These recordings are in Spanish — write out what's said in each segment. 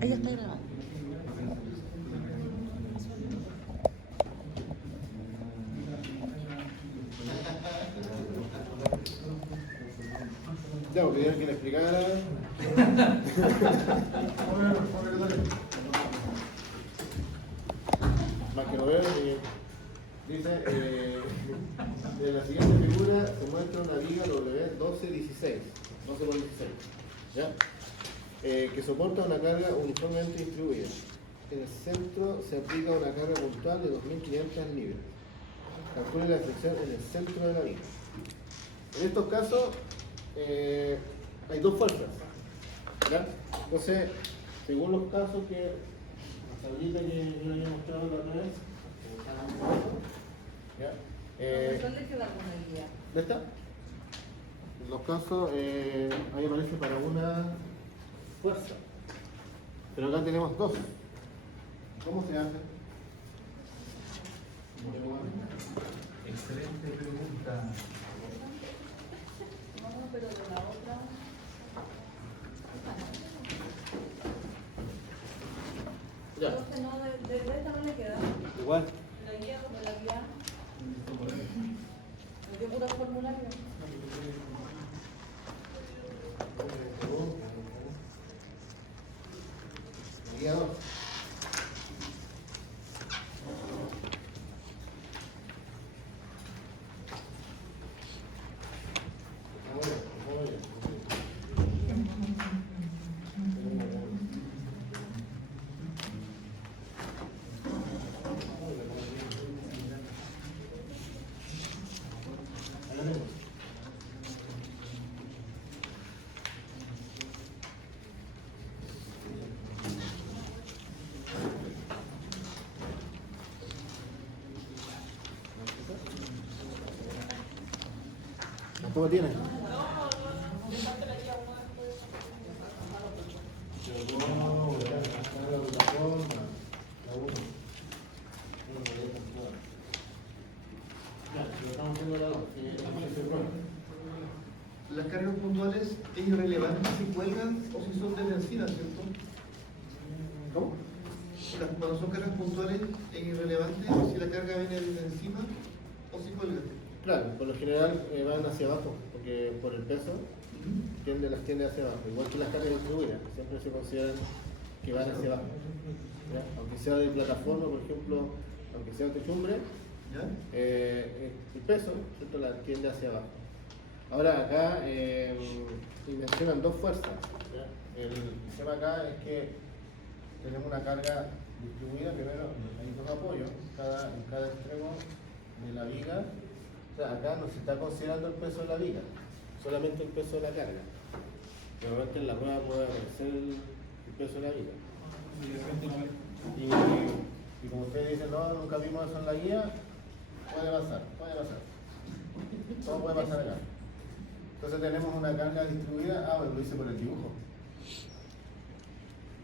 Ella está grabando. Ya, porque tenían que le explicara. Más que no ver, dice, en la siguiente figura se muestra una viga W1216, 12 por 16, ¿ya? Que soporta una carga uniformemente distribuida. En el centro se aplica una carga puntual de 2.500 libras. Calcule la fricción en el centro de la viga. En estos casos hay dos fuerzas, ¿ya? Entonces, según los casos que la tablita que yo había mostrado la otra vez, ¿ya? ¿Dónde queda alguna guía? ¿De esta? En los casos, ahí aparece para una fuerza, pero acá tenemos dos. ¿Cómo se hace? Excelente pregunta. No, pero de la otra. Ya. Entonces no, de esta no le queda. Igual. La guía, como la guía. Me dio pura formulario. Guía 2. ¿Cómo tiene? Las cargas puntuales es irrelevante si cuelgan o si son de benzina, ¿cierto? ¿Cómo? Cuando son cargas puntuales es irrelevante si la carga viene de encima o si cuelga. Claro, por lo general van hacia abajo, porque por el peso las tiende hacia abajo, igual que las cargas distribuidas, siempre se consideran que van hacia abajo. ¿Ya? Aunque sea de plataforma, por ejemplo, aunque sea techumbre, ¿Ya? el peso, ¿cierto? La tiende hacia abajo. Ahora acá mencionan dos fuerzas. ¿Ya? El tema acá es que tenemos una carga distribuida, primero hay dos apoyos en cada extremo de la viga. O sea, acá no se está considerando el peso de la viga, solamente el peso de la carga. Normalmente en la prueba puede aparecer el peso de la viga. Y como ustedes dicen, no, nunca vimos eso en la guía, puede pasar. Todo puede pasar acá. Entonces tenemos una carga distribuida, bueno, lo hice por el dibujo.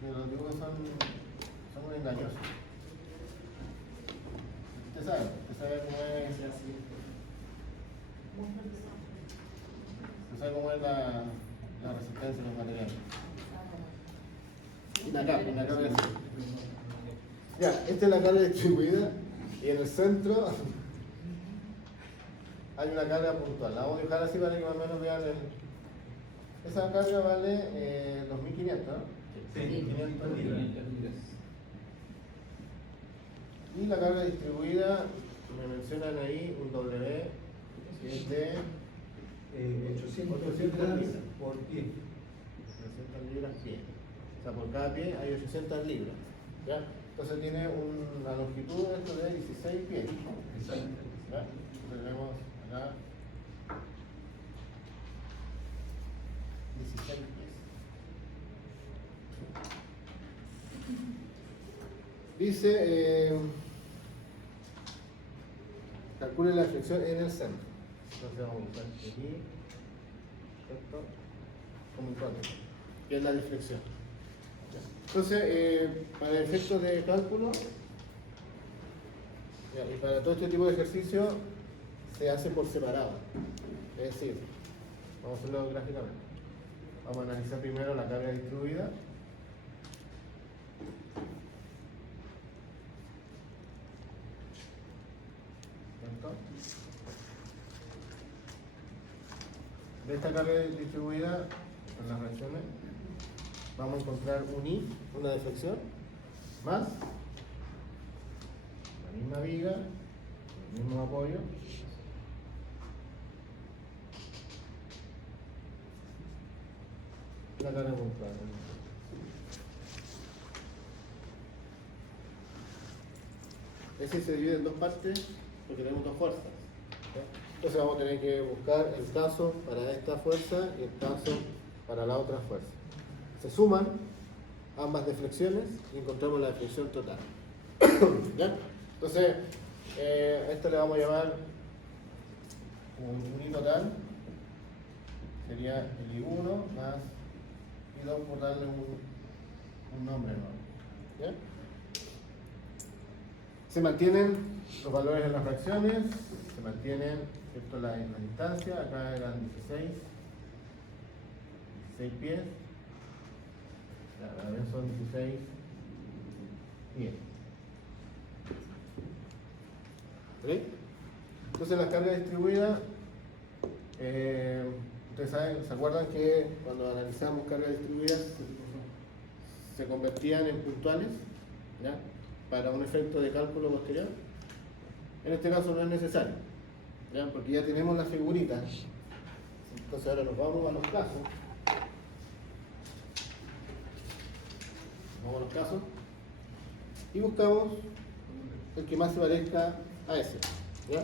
Pero los dibujos son muy engañosos. Usted sabe cómo es. Usted sabe cómo es la resistencia de los materiales. Una carga así. Ya, esta es la carga distribuida y en el centro hay una carga puntual. La vamos a dejar así para que más o menos vean esa carga vale 2.500, ¿no? Sí, 500 libras. Y la carga distribuida, me mencionan ahí un W que es de 800 libras por pie. 800 libras pie. O sea, por cada pie hay 800 libras. ¿Ya? Entonces tiene una longitud de esto de 16 pies. Exacto. ¿Ya? Entonces tenemos acá 16 pies. Dice, calcule la flexión en el centro. Entonces vamos a buscar aquí, esto, como incógnito, que es la deflexión. Entonces, para efectos de cálculo, y para todo este tipo de ejercicio, se hace por separado. Es decir, vamos a hacerlo gráficamente. Vamos a analizar primero la carga distribuida. De esta carga distribuida en las reacciones vamos a encontrar un I, una deflexión, más la misma viga, el mismo apoyo, la carga puntual. Ese se divide en dos partes porque tenemos dos fuerzas. ¿Ya? Entonces vamos a tener que buscar el caso para esta fuerza y el caso para la otra fuerza. Se suman ambas deflexiones y encontramos la deflexión total. ¿Ya? Entonces, a esto le vamos a llamar un I total. Sería el I1 más I2 por darle un nombre nuevo. ¿Ya? Se mantienen los valores de las fracciones, se mantienen, ¿cierto?, la distancia, acá eran 16 pies, ahora son 16 pies. ¿Sí? Entonces la carga distribuida, ustedes saben, ¿se acuerdan que cuando analizamos cargas distribuidas se convertían en puntuales? ¿Ya? Para un efecto de cálculo posterior. En este caso no es necesario, ¿ya? Porque ya tenemos la figurita. Entonces ahora nos vamos a los casos. Vamos a los casos y buscamos el que más se parezca a ese, ¿ya?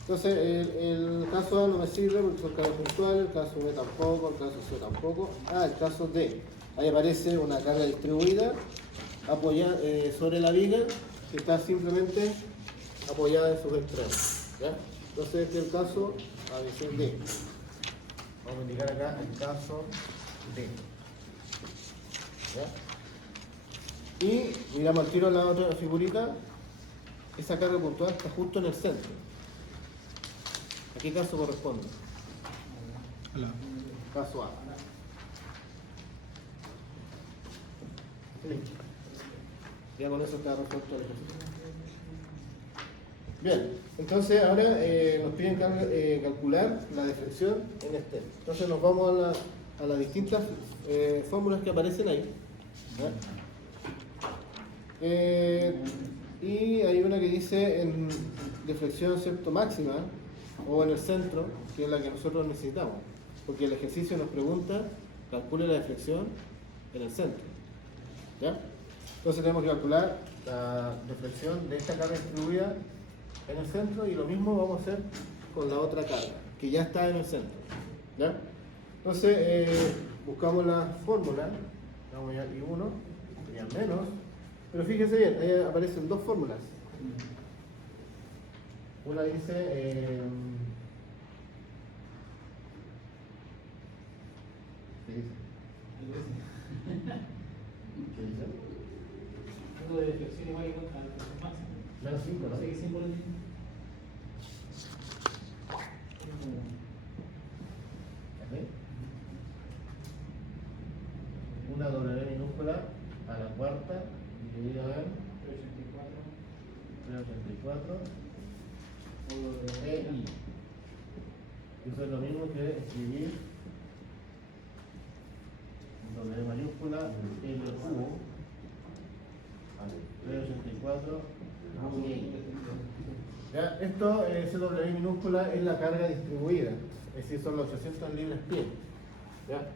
Entonces el caso A no me sirve porque son cargas puntuales, el caso B tampoco, el caso C tampoco. El caso D. Ahí aparece una carga distribuida apoyada sobre la viga que está simplemente apoyada en sus extremos, ¿ya? Entonces este es el caso D. Vamos a indicar acá el caso D, ¿ya? Y miramos al tiro en la otra figurita, esa carga puntual está justo en el centro. ¿A qué caso corresponde? Caso A. Listo. Ya con eso está resuelto el ejercicio. Bien, entonces ahora nos piden calcular la deflexión en este. Entonces nos vamos a las distintas fórmulas que aparecen ahí. Y hay una que dice en deflexión máxima o en el centro, que es la que nosotros necesitamos. Porque el ejercicio nos pregunta, calcule la deflexión en el centro. ¿Ya? Entonces tenemos que calcular la deflexión de esta carga distribuida en el centro y lo mismo vamos a hacer con la otra carga, que ya está en el centro. ¿Ya? Entonces buscamos la fórmula, vamos a I1, sería menos, pero fíjense bien, ahí aparecen dos fórmulas. Una dice... ¿qué dice? ¿Qué dice? Uno de deflexión igual igual a la deflexión máxima. Menos 5, ¿no? Sí, símbolo de... Una W minúscula a la cuarta dividida en 384 E I. Eso es lo mismo que escribir W mayúscula L cubo a 384 I. ¿Ya? Esto, ese W minúscula es la carga distribuida, es decir, son los 800 libras pie. ¿Ya?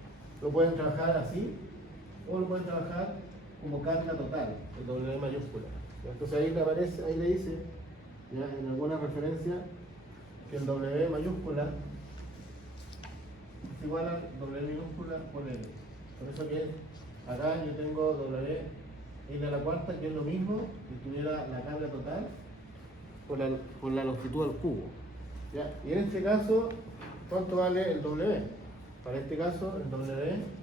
Lo pueden trabajar así o lo pueden trabajar como carga total, el W mayúscula. Entonces ahí le aparece, ahí le dice, ¿ya?, en alguna referencia, que el W mayúscula es igual a W minúscula por L. Por eso que acá yo tengo W L a la cuarta, que es lo mismo que tuviera la carga total por la longitud del cubo. ¿Ya? Y en este caso, ¿cuánto vale el W? Para este caso, el W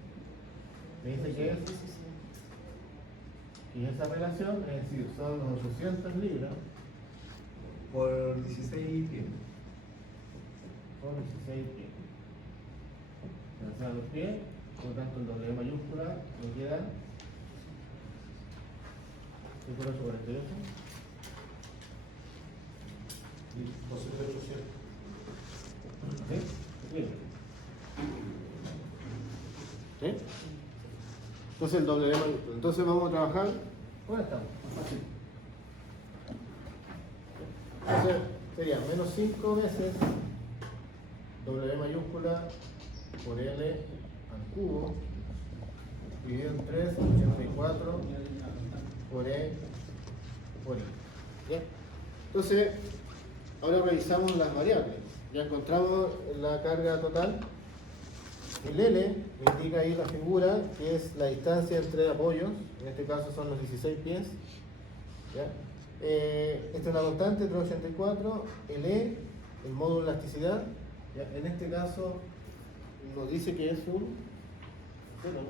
me dice que es, y esa relación, es decir, son los 800 libras Por 16 pies. por 16 pies. O sea, los pies, por lo tanto el W mayúscula me queda 6 por 8, 48. ¿Sí? Entonces el W mayúscula. Entonces vamos a trabajar con esta. Así. Entonces sería menos 5 veces W mayúscula por L al cubo dividido en 3, 84 por E por I. ¿Ya? Entonces, ahora revisamos las variables. Ya encontramos la carga total. El L me indica ahí la figura, que es la distancia entre apoyos, en este caso son los 16 pies. ¿Ya? Esta es una constante, 384. El E, el módulo de elasticidad, ¿ya? En este caso nos dice que es un cero, ¿no?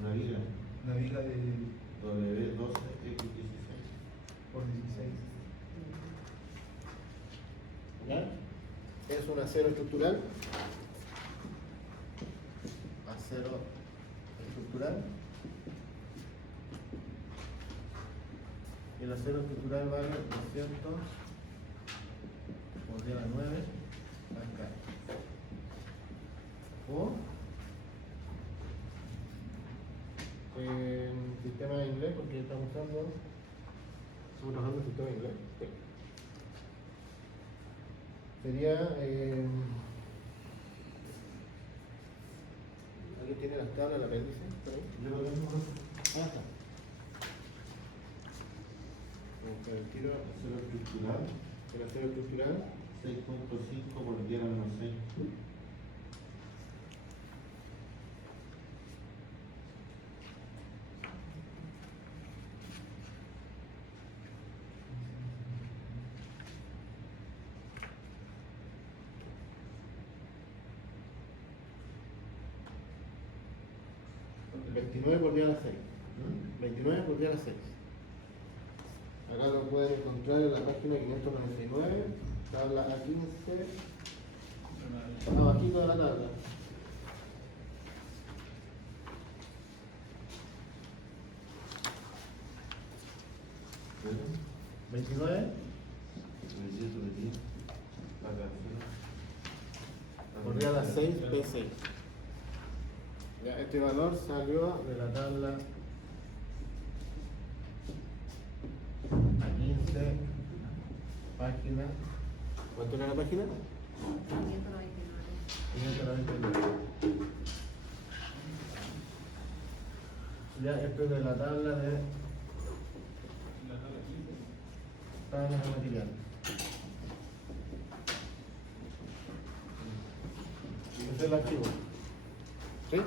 Una viga. Una viga de W12X16. por 16. ¿Ya? Es un acero estructural. Acero estructural. El acero estructural vale 200 por 10 a la 9 acá. O en sistema de inglés, porque estamos trabajando en sistema de inglés. Sí. Sería ¿alguien tiene las tablas, el apéndice? ¿Por ahí? Yo lo tengo. Ah, está. Vamos a buscar el tiro. Acero estructural, El acero estructural. 6.5 por 10 a la menos 6. El 29 por 10 a la 6. 29 por 10 a la 6. Acá lo pueden encontrar en la página 599, tabla A15, abajito de la tabla. ¿Pero? 29 Sobre 10 sobre 10. La canción. por 10 a la 6 P6. Ya, este valor salió de la tabla A15, página. ¿Cuánto era la página? 599. Ya, esto es de la tabla de tablas de material. Ese es el archivo. ¿Sí?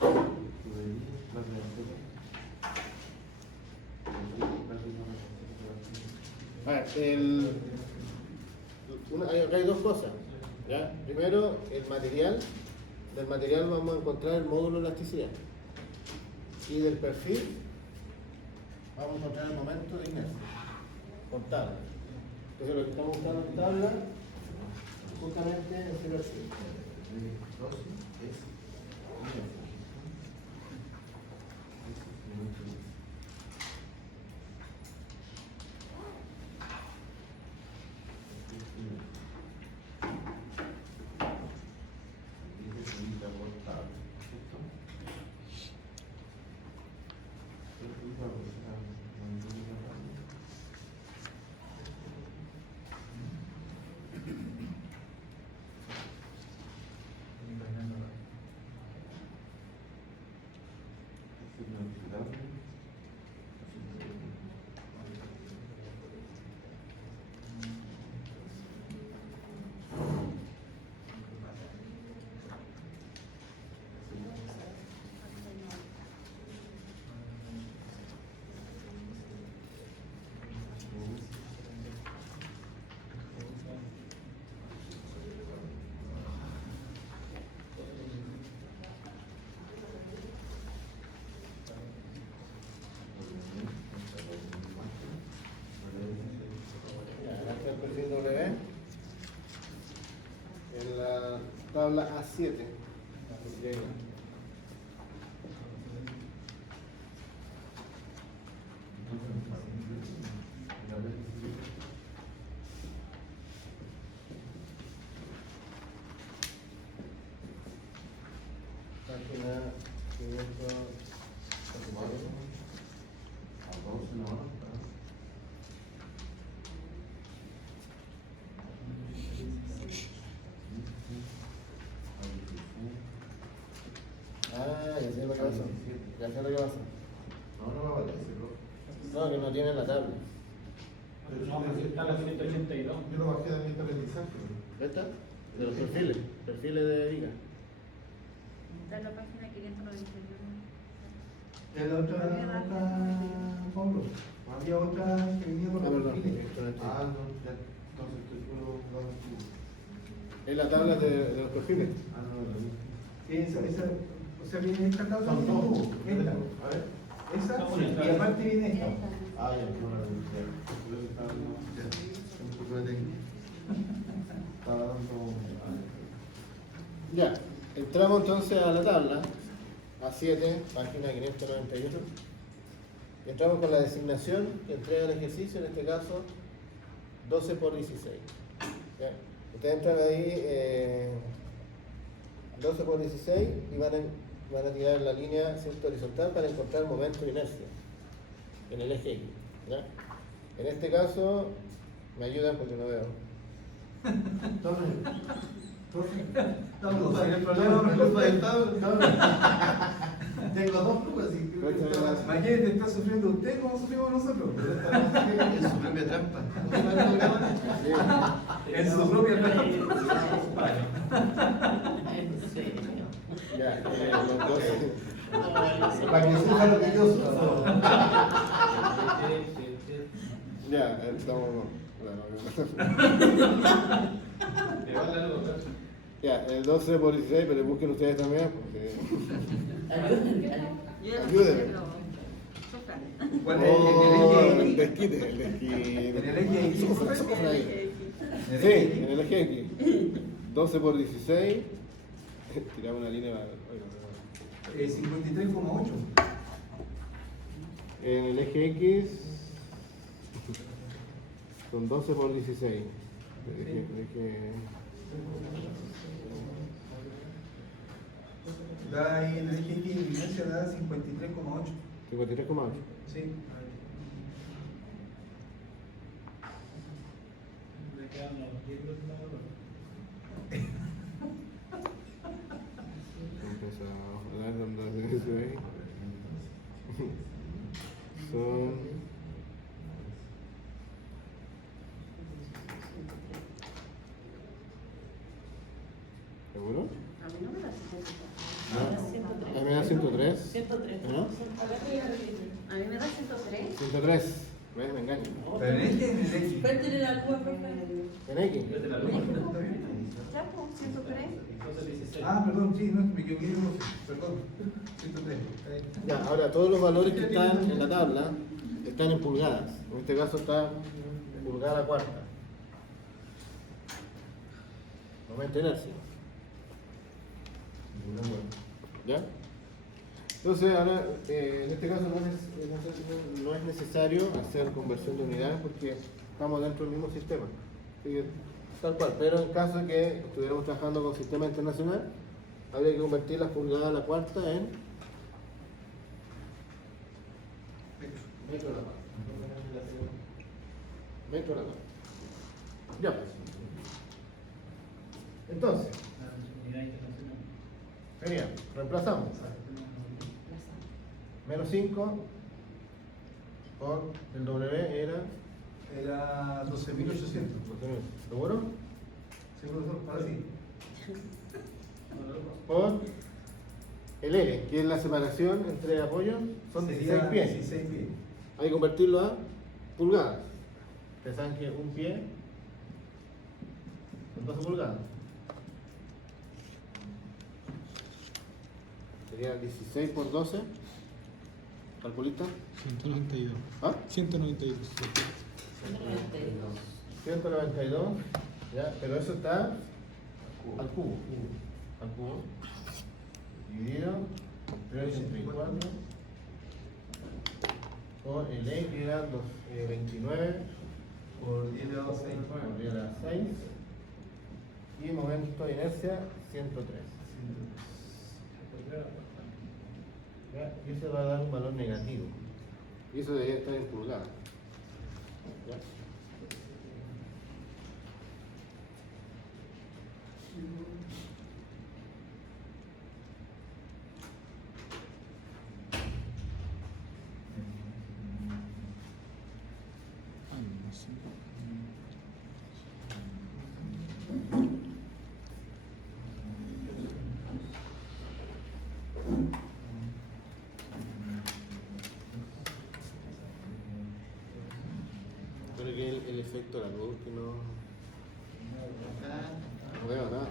Sobre 10, la canción. A ver, acá hay dos cosas. ¿Ya? Primero, el material. Del material vamos a encontrar el módulo de elasticidad. Y del perfil vamos a encontrar el momento de inercia. Con tabla. Entonces lo que estamos buscando en tabla, justamente es el perfil. 12 es inercia. El perfil W en la tabla A7. página 500. Ah, ya sé lo que pasa. Ya sé lo que pasa. No me aparece, bro. No, que no tiene la tabla. No, pero si está la 182. Yo lo bajé de mi aprendizaje. ¿Esta? De los perfiles. Perfiles de Viga. Está en la página 591. ¿Es la otra, Pablo? Había otra que venía por Ah, los perdón. perfiles. Ah, no, ya. Entonces estoy puro dando el Es la tabla de los perfiles. Ah, no, no, no. Esa, o sea, viene esta tabla. Son dos. Esta. A ver. Esa, y aparte viene esta. Ah, ya, no la vi. Ya. Yo estaba Un poco de técnica. dando. Ya, entramos entonces a la tabla, A7, página 591. Y entramos con la designación que entrega el ejercicio, en este caso 12 por 16. ¿Ya? Ustedes entran ahí 12 por 16 y van a tirar la línea ¿cierto? Horizontal para encontrar momento de inercia en el eje X. ¿Ya? En este caso, me ayudan porque no veo. No, no, el problema no es culpa del Pablo. Tengo dos culpas, así que Imagínate, está sufriendo usted como sufrimos nosotros. es su propia trampa. En su propia Ya, los 12. Para que sufra lo que yo sufro. Ya, estamos. Ya, el 12 por 16, pero busquen ustedes también, porque. Ayúdenme. ¿Cuál Oh, es el el desquite, el desquite. ¿En el eje X? Sufra ahí. Sí, en el eje X. 12 por 16. Tiramos una línea. 53,8. En el eje X. Son 12 por 16. El eje. Da ahí en el eje X de inercia da 53,8. 53,8. Sí. Le quedan los 10 últimos valores. Empezamos a dar dónde hace eso ahí. Son. ¿Seguro? A mí no me da 103. A mí me da 103. 103. ¿No? A mí me da 103. 103. ¿Ves? Me engaño. Pero en este, en el X. Cuéntale la cuba, por ¿En X? Ya, pues, 103. Entonces 16. Ah, perdón, sí, no, me equivoqué, perdón. 103. Está ahí. Ya, ahora todos los valores que están en la tabla están en pulgadas. En este caso está pulgada cuarta. Momento de inercia. ¿Ya? Entonces, ahora, en este caso no es necesario hacer conversión de unidades porque estamos dentro del mismo sistema. Así que, tal cual, pero en caso de que estuviéramos trabajando con sistema internacional, habría que convertir las pulgadas a la cuarta en metro a la cuarta. Metro a la cuarta. Ya pues. Entonces, Unidad internacional. genial, reemplazamos. Menos 5 por el W era Era 12.800. ¿Seguro? Seguro, ahora sí. Por el L, que es la separación entre apoyos, son 16 Sería pies. 16 pies. Hay que convertirlo a pulgadas. Ustedes saben que un pie son 12 pulgadas. Sería 16 por 12. ¿Calculista? 192. ¿Ah? 192. 192. Ya, pero eso está al cubo. Al cubo. Dividido 384 por el E, que era 29 Por 10 elevado a 6. por 10 a la 6. Y momento de inercia 103. ¿Ya? Y ese va a dar un valor negativo. Y eso debería estar en pulgadas. ¿Ya? Creo que el efecto de la luz que no veo nada.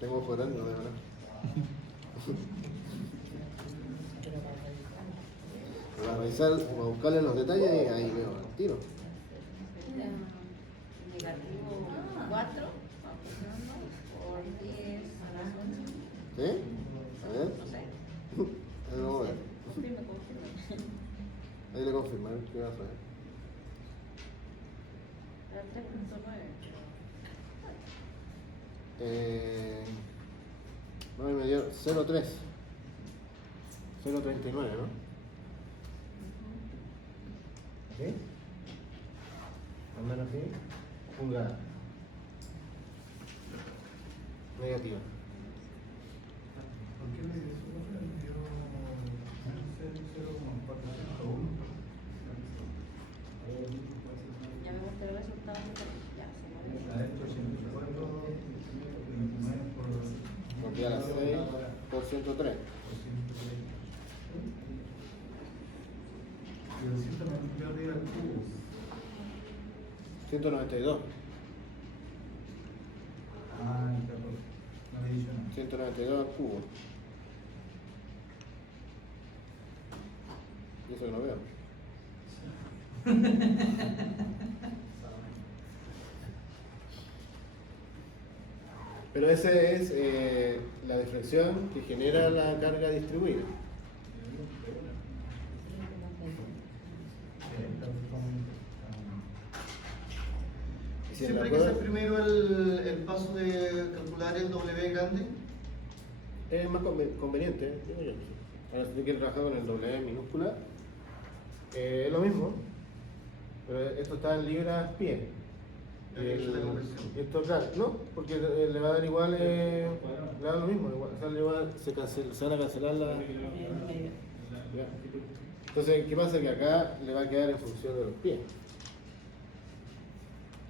Tengo ojo grande, no veo nada. Para revisar, para buscarle los detalles, ahí veo el tiro. Negativo 4, aproximando, por 10 a las 11. ¿Sí? A ver. No sé. Ahí lo vamos a ver. Confirme, confirme. Ahí le confirmar qué va a hacer. Era 3.9. No, y me dio 0.3. 0.39, ¿no? ¿Sí? Al menos así. Pulgada. Negativa. ¿Por qué me dio eso? Me dio 0,401. Ya me mostré el resultado. Ya, se mueve. Adentro 104, 29 por Nos queda las 6 por 103. y el 192 arriba al cubo. 192. Ah, está por. No le he dicho nada. 192 al cubo. Y eso que no veo. Pero esa es la deflexión que genera la carga distribuida. Y si en la Siempre hay que hacer prueba- primero el paso de calcular el W grande. Es más conveniente, digo yo. Ahora si tú quieres trabajar con el W minúscula, es lo mismo, pero esto está en libras pie. Ya que hizo la conversión. Esto, claro, no, porque le va a dar igual, le va a dar lo mismo, igual, o sea, le va, se van a cancelar la. Ya. Entonces, ¿qué pasa? Que acá le va a quedar en función de los pies.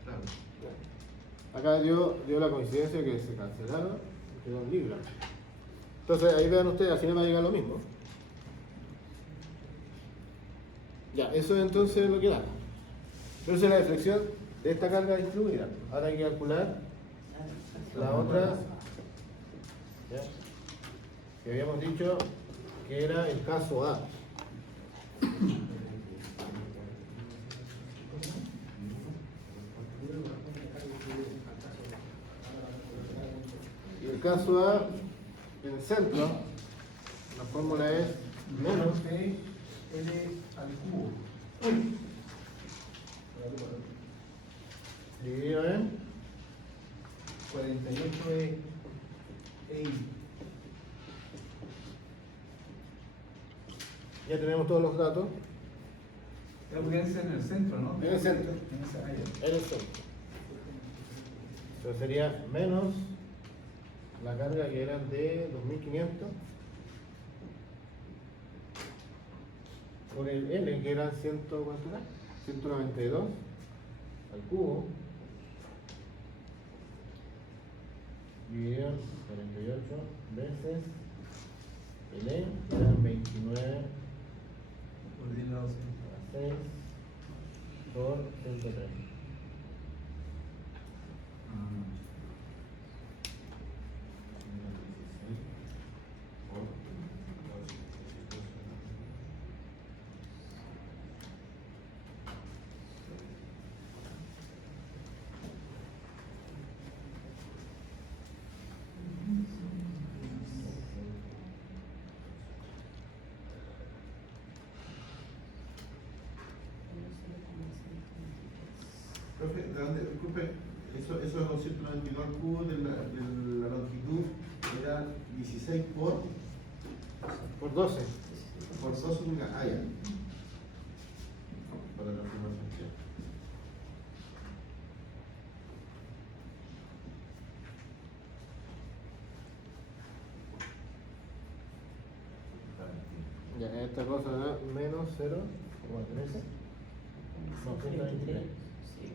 Claro. Ya. Acá dio la coincidencia que se cancelaron, quedó en libras. Entonces, ahí vean ustedes, al final va a llegar lo mismo. Ya, eso entonces es lo que da. Pero esa es la deflexión de esta carga distribuida. Ahora hay que calcular la otra, ¿ya? Que habíamos dicho que era el caso A. Y el caso A, en el centro, la fórmula es menos L al cubo. dividido en 48 EI. ya tenemos todos los datos Creo que es en el centro, ¿no? En el centro. En esa área. en el centro. Entonces sería menos la carga que era de 2500 por el L que eran 192 al cubo dividido en 48 veces el E que eran 29 Por 10 lados. 6 por 103. Profe, disculpe, eso es 292 al cubo de la longitud era 16 por 12. 2 unidades. Ah, ya. Para la primera función. Ya, esta cosa da menos 0,13. No, 123. Sí.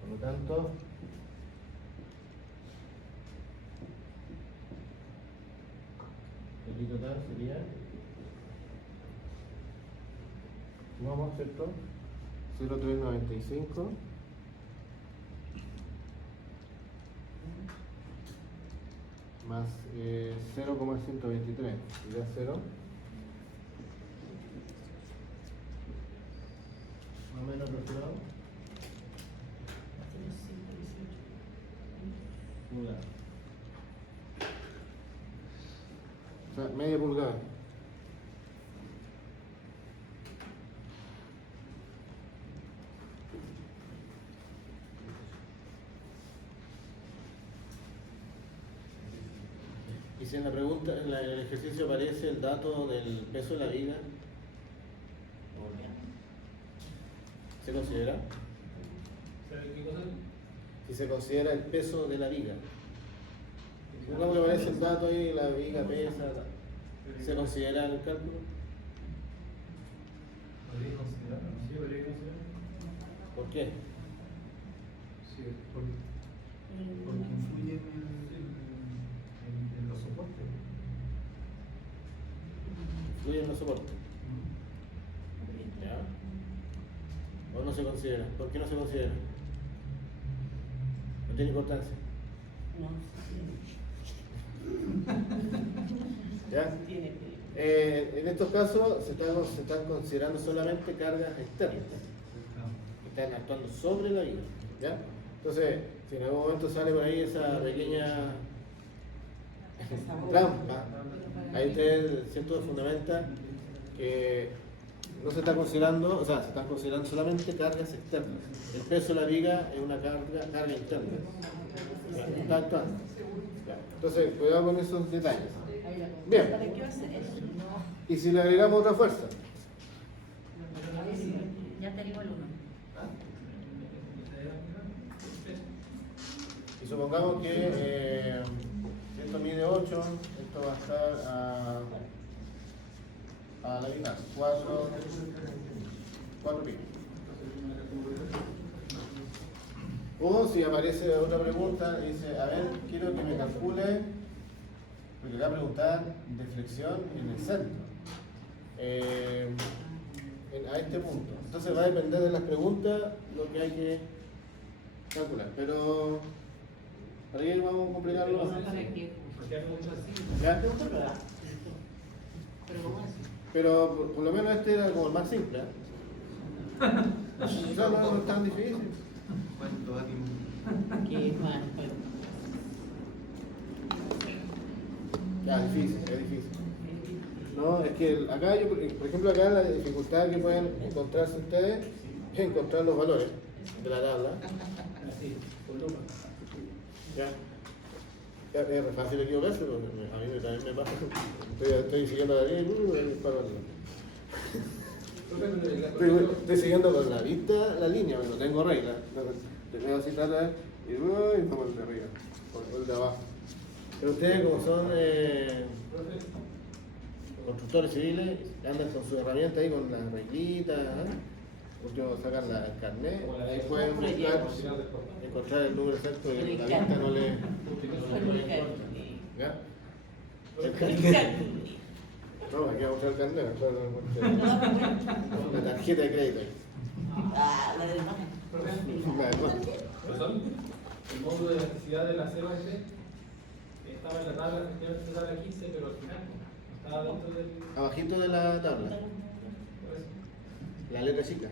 Por lo tanto, el total sería, sumamos, ¿cierto? 0,395 más 0,123, y da 0. Más o menos aproximado. Pulgada. O sea, media pulgada. Y si en la pregunta, en el ejercicio aparece el dato del peso de la viga, ¿se considera? ¿Sabes qué cosa? Si se considera el peso de la viga. Supongamos que aparece el dato ahí, la viga pesa, ¿se considera en el cálculo? Podría considerarlo, ¿no? Sí, podría considerar. ¿Por qué? Sí, porque influye en los soportes. ¿Influye en los soportes? ¿Ya? ¿O no se considera? ¿Por qué no se considera? No tiene importancia. No, ¿Ya? tiene En estos casos se están considerando solamente cargas externas que están actuando sobre la viga. ¿Ya? Entonces, si en algún momento sale por ahí esa pequeña trampa, ahí usted siento fundamenta que no se está considerando, o sea, se están considerando solamente cargas externas. El peso de la viga es una carga interna. ¿Ya? Está actuando. ¿Ya? Entonces, cuidado con esos detalles. Bien. ¿Para qué va a ser eso? No. Y si le agregamos otra fuerza, Ya tenemos el 1. y supongamos que esto mide 8, esto va a estar a la mitad, 4 pi. O si aparece otra pregunta, dice, a ver, quiero que me calcule, porque le va a preguntar de flexión en el centro, a este punto. Entonces va a depender de las preguntas lo que hay que calcular. Pero, ¿para qué vamos a complicarlo? Porque hay mucho así. ¿Ya? Pero ¿cómo así? Pero por lo menos este era como el más simple. No es tan difícil. ¿Cuánto ánimo? ¿Qué más? Ya, difícil, es difícil. No, es que acá, por ejemplo, acá la dificultad que pueden encontrarse ustedes es encontrar los valores de la tabla. Así, con lupa. ¿Ya? Es re fácil equivocarse, porque a mí también me pasa. Estoy siguiendo la línea y me disparo Estoy siguiendo con la vista la línea, pero no tengo regla. Te veo así, trata y tomo el de arriba, o el de abajo. Pero ustedes, como son constructores civiles, andan con su herramienta ahí, con las reglitas, último sacan el carnet, ahí pueden buscar, encontrar el número exacto de la vista, no le... ¿Ya? No, aquí vamos a mostrar el carnet, la tarjeta de crédito. Ah, la del más. Profesor, el módulo de elasticidad de la COS estaba en la tabla, efectivamente estaba en 15, pero al final no estaba dentro del... Abajito de la tabla, la letra chica.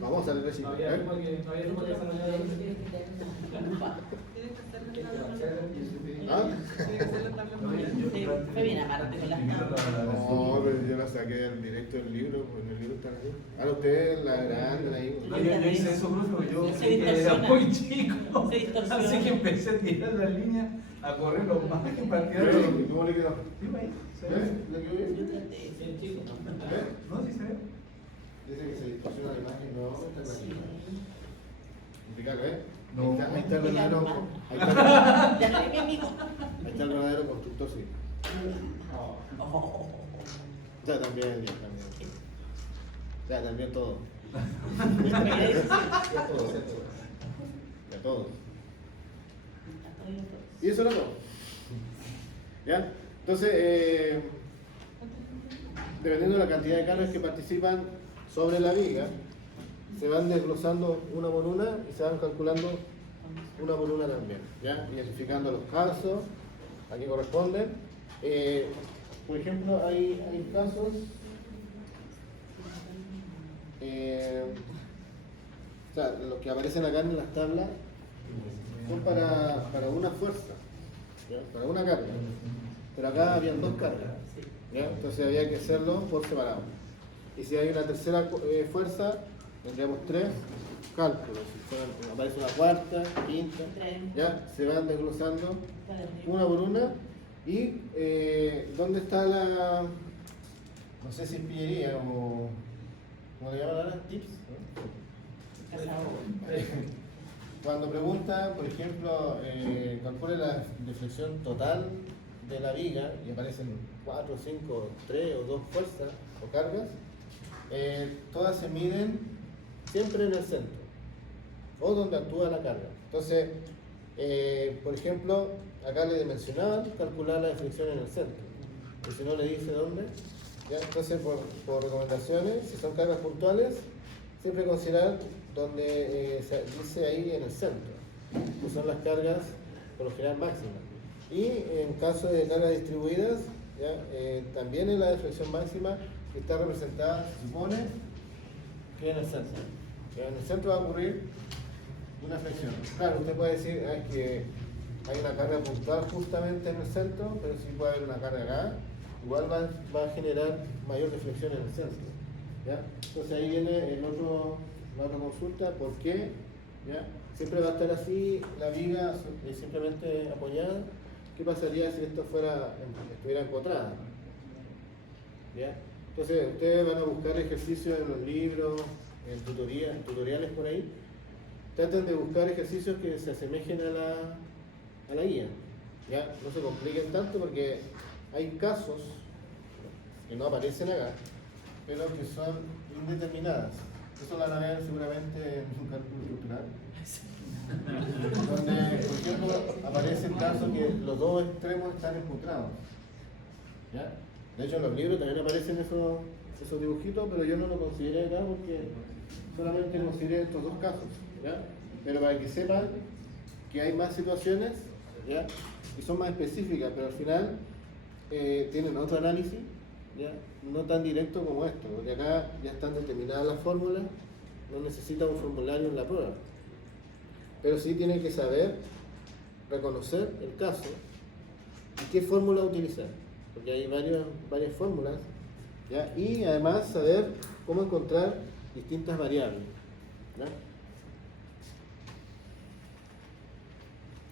Famosa la leche. Todavía hay como que desarrollado. ¿Ah? Fue bien aparte con las tablas. No, pero yo la saqué del directo del libro, pues en el libro está ahí. Ahora ustedes la agrandan ahí. No, yo hice eso, profe, yo Se sé que era distorsiona. muy chico. Se distorsiona. Así que empecé a tirar las líneas, a correr los más que para tirar. ¿Y cómo le quedó? Sí, ahí, se ve. ¿Ves? ¿Le quedó bien? Bien chico, ¿no? ¿Ves? No, sí se ve. Dice que se distorsiona la imagen, no, está tranquilo. Explícalo, ¿eh? No. Ahí está el verdadero. Ahí Ya no es mi amigo. está el verdadero constructor, sí. Oh. Ya también, ya también. Ya también todo. Ya todo. Ya todo. Y eso era todo. ¿Ya? Entonces, dependiendo de la cantidad de cargas que participan sobre la viga, se van desglosando una por una y se van calculando una por una también, ¿ya? Identificando los casos a qué corresponden. Por ejemplo, hay casos o sea, los que aparecen acá en las tablas son para una fuerza, ¿ya? Para una carga. Pero acá habían dos cargas, ¿ya? Entonces había que hacerlo por separado. Y si hay una tercera fuerza, tendríamos tres cálculos. Si aparece una cuarta, quinta, ¿ya? Se van desglosando una por una. Y ¿dónde está la, no sé si es pillería o ¿cómo le llaman ahora? Tips, ¿no? Cuando pregunta, por ejemplo, calcule la deflexión total de la viga y aparecen 4, 5, 3 o 2 fuerzas o cargas, todas se miden siempre en el centro o donde actúa la carga. Entonces, por ejemplo, acá le mencionaban calcular la deflexión en el centro, y si no le dice dónde, ¿ya? Entonces por recomendaciones, si son cargas puntuales, siempre considerar donde se dice ahí en el centro, que son las cargas por lo general máximas. Y en caso de cargas distribuidas, ¿ya? También en la deflexión máxima que está representada, se supone, que en el centro. ¿Ya? En el centro va a ocurrir una flexión. Claro, usted puede decir que hay una carga puntual justamente en el centro, pero sí puede haber una carga acá, igual va a generar mayor deflexión en el centro. ¿Ya? Entonces ahí viene la otra consulta, ¿por qué? ¿Ya? Siempre va a estar así, la viga simplemente apoyada. ¿Qué pasaría si esto estuviera empotrada? ¿Ya? Entonces ustedes van a buscar ejercicios en los libros, en tutoriales por ahí. Traten de buscar ejercicios que se asemejen a la guía. ¿Ya? No se compliquen tanto porque hay casos que no aparecen acá, pero que son indeterminadas. Eso lo van a ver seguramente en un cálculo estructural. Donde, por ejemplo, aparece el caso que los dos extremos están empotrados. ¿Ya? De hecho, en los libros también aparecen esos dibujitos, pero yo no lo consideré acá porque solamente consideré estos dos casos. ¿Ya? Pero para que sepan que hay más situaciones, ¿ya? Y son más específicas, pero al final tienen otro análisis, ¿ya? No tan directo como esto, porque acá ya están determinadas las fórmulas, no necesita un formulario en la prueba. Pero sí tienen que saber reconocer el caso y qué fórmula utilizar, porque hay varias fórmulas, ¿ya? Y además saber cómo encontrar distintas variables, ¿ya?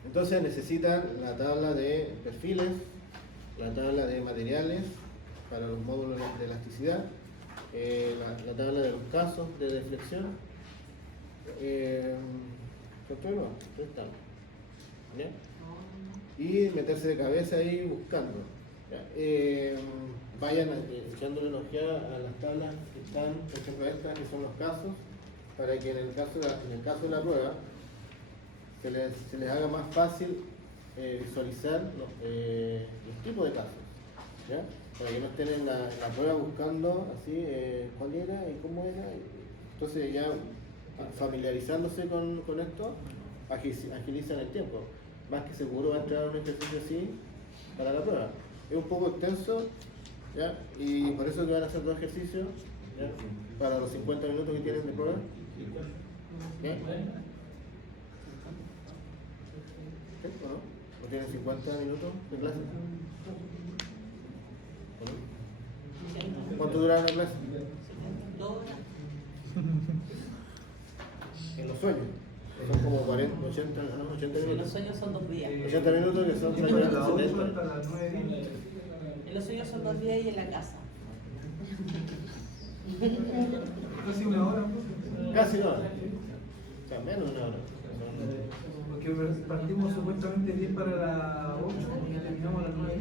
Entonces necesitan la tabla de perfiles, la tabla de materiales para los módulos de elasticidad, la tabla de los casos de deflexión. ¿Ya? Y meterse de cabeza ahí buscando. ¿Ya? Vayan echándole una ojeada a las tablas que están, por ejemplo estas que son los casos, para que en el caso de la prueba se les haga más fácil visualizar los tipos de casos, ¿ya? Para que no estén en la prueba buscando así cuál era y cómo era. Entonces ya familiarizándose con esto agilizan el tiempo. Más que seguro va a entrar un ejercicio así para la prueba. Es un poco extenso, ¿ya? Y por eso que van a hacer dos ejercicios, ¿ya? Para los 50 minutos que tienen de prueba. ¿Bien? ¿Cierto, no? ¿O tienen 50 minutos de clase? ¿O no? ¿Cuánto dura la clase? 2 horas. En los sueños. Son como 40, 80, ¿no? 80 Los minutos. sueños son 2 días. 80 minutos que son Desde las 8 prácticamente hasta 70. las 9. En los sueños son 2 días y en la casa. Casi una hora, pues. Casi una hora. O sea, menos de una hora. Porque partimos supuestamente 10 para las 8 y terminamos a las 9.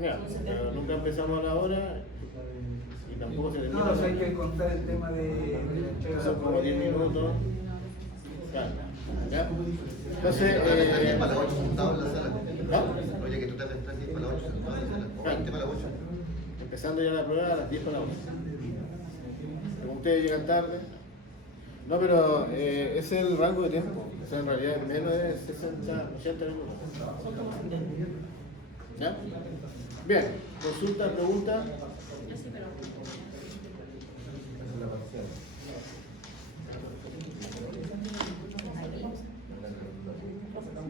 Ya, pero nunca empezamos a la hora y tampoco se termina. No, o sea, hay que contar el tema de la entrega de Son como 10 minutos. Claro. ¿Ya? Entonces, Para las 8 sentado en la sala. ¿no? Oye, que tú te estás 10 para las 8 sentado en la sala. O 20 para las 8. Empezando ya la prueba a las 10 para las 11. Como ustedes llegan tarde. No, pero ese es el rango de tiempo. O sea, en realidad es menos de 60, 80 minutos. ¿Ya? Bien, consulta, pregunta. Yo sí, pero. Esa es la parcial.